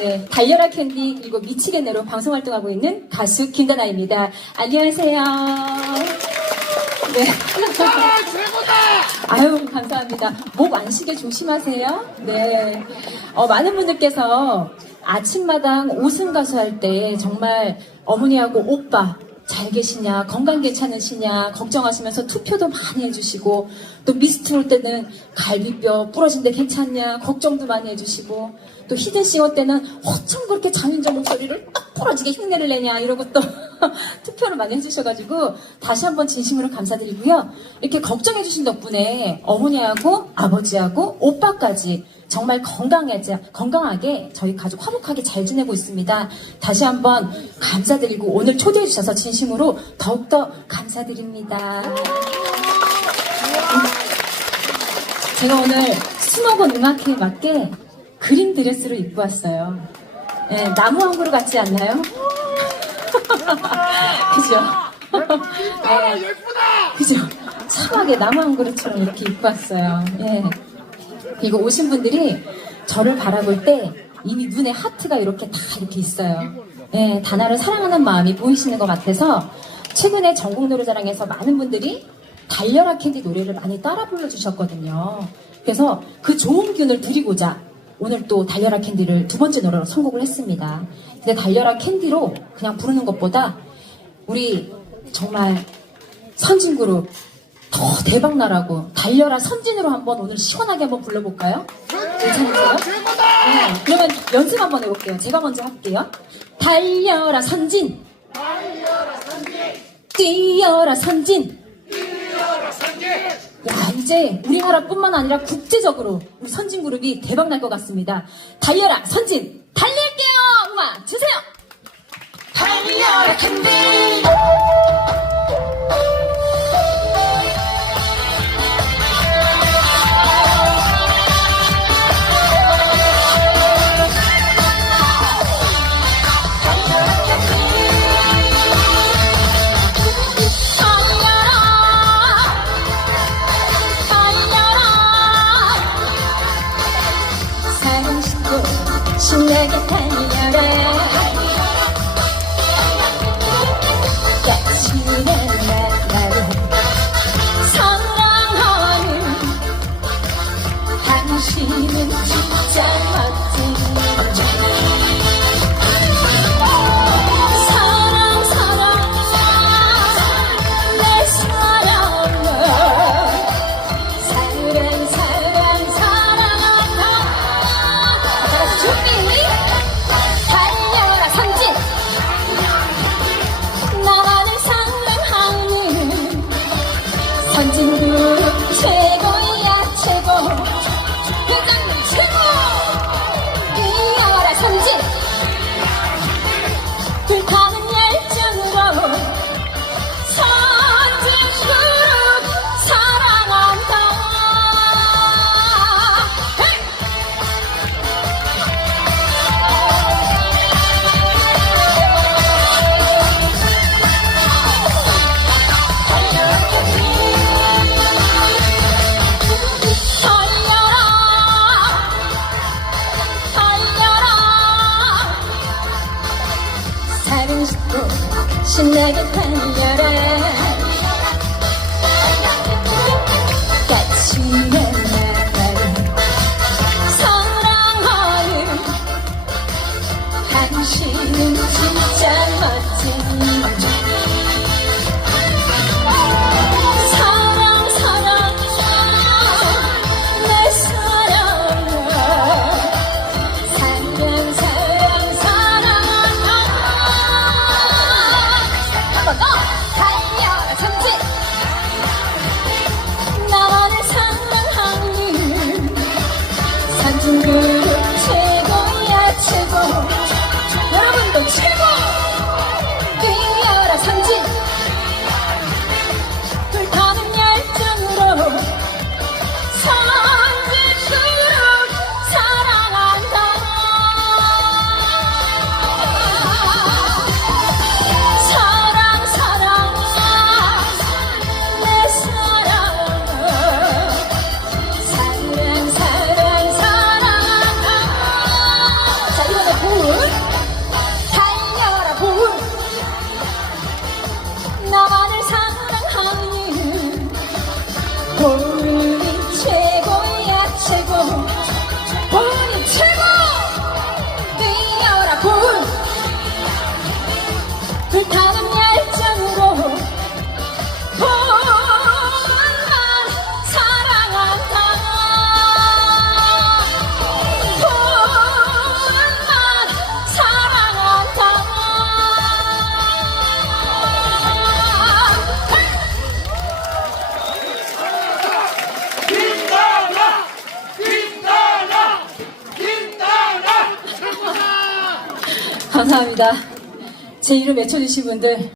네, 달려라 캔디 그리고 미치겠네로 방송 활동하고 있는 가수 김다나입니다. 안녕하세요. 네. 아유 감사합니다. 목안 쉬게 조심하세요. 네. 어, 많은 분들께서 아침마당 오승 가수 할 때 정말 어머니하고 오빠 잘 계시냐, 건강 괜찮으시냐, 걱정하시면서 투표도 많이 해주시고, 또 미스트 올 때는 갈비뼈 부러진데 괜찮냐, 걱정도 많이 해주시고, 또 히든 싱어 때는 어쩜 그렇게 장윤정 목소리를 딱 부러지게 흉내를 내냐, 이러고 또 투표를 많이 해주셔가지고, 다시 한번 진심으로 감사드리고요. 이렇게 걱정해주신 덕분에 어머니하고 아버지하고 오빠까지 정말 건강하게, 건강하게 저희 가족 화목하게 잘 지내고 있습니다. 다시 한번 감사드리고 오늘 초대해 주셔서 진심으로 더욱더 감사드립니다. 제가 오늘 수목원 음악회에 맞게 그린 드레스를 입고 왔어요. 예, 나무 한 그루 같지 않나요? 그죠? 예, 그죠? 참하게 나무 한 그루처럼 이렇게 입고 왔어요. 예. 그리고 오신 분들이 저를 바라볼 때 이미 눈에 하트가 이렇게 다 이렇게 있어요. 예, 다나를 사랑하는 마음이 보이시는 것 같아서 최근에 전국 노래자랑에서 많은 분들이 달려라 캔디 노래를 많이 따라 불러주셨거든요. 그래서 그 좋은 기운을 드리고자 오늘 또 달려라 캔디를 두 번째 노래로 선곡을 했습니다. 근데 달려라 캔디로 그냥 부르는 것보다 우리 정말 선진그룹 더 대박 나라고 달려라 선진으로 한번 오늘 시원하게 한번 불러볼까요? 괜찮으세요? 네, 그러면 연습 한번 해볼게요. 제가 먼저 할게요. 달려라 선진. 뛰어라 선진. 야, 이제 우리나라뿐만 아니라 국제적으로 우리 선진 그룹이 대박 날 것 같습니다. 달려라 선진. 불타 나게 달려라 같이 나가는 사랑하는 당신은 진짜 본인 최고야 최고 네, 본인 최고! 뛰어라 불 불타는 감사합니다. 제 이름 외쳐주신 분들